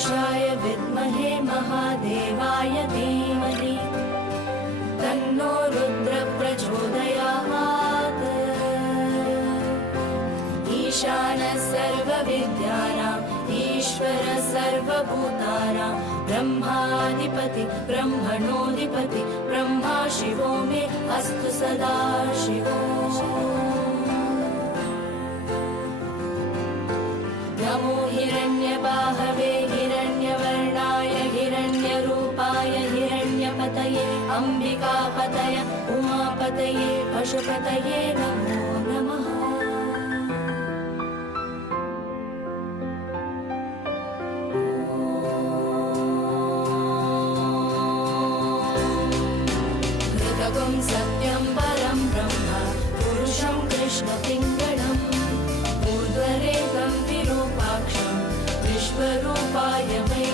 पुरुषाय विद्महे महादेवाय धीमहि तन्नो रुद्र प्रचोदयात्। ईशानः सर्वविद्यानाम् ईश्वर सर्वभूतानां ब्रह्माधिपति ब्रह्मणोऽधिपति ब्रह्मा शिवो मे अस्तु सदा शिवो। नमो हिरण्यबाहवे हिरण्यवर्णाय हिरण्यरूपाय हिरण्यपतये अम्बिकापतये उमापतये पशुपतये नमो नमः। घृतकं सत्यं परं ब्रह्म पुरुषं कृष्णपिङ्गळम् ऊर्ध्वरेतं विरूपाक्षं विश्वरूपाय वै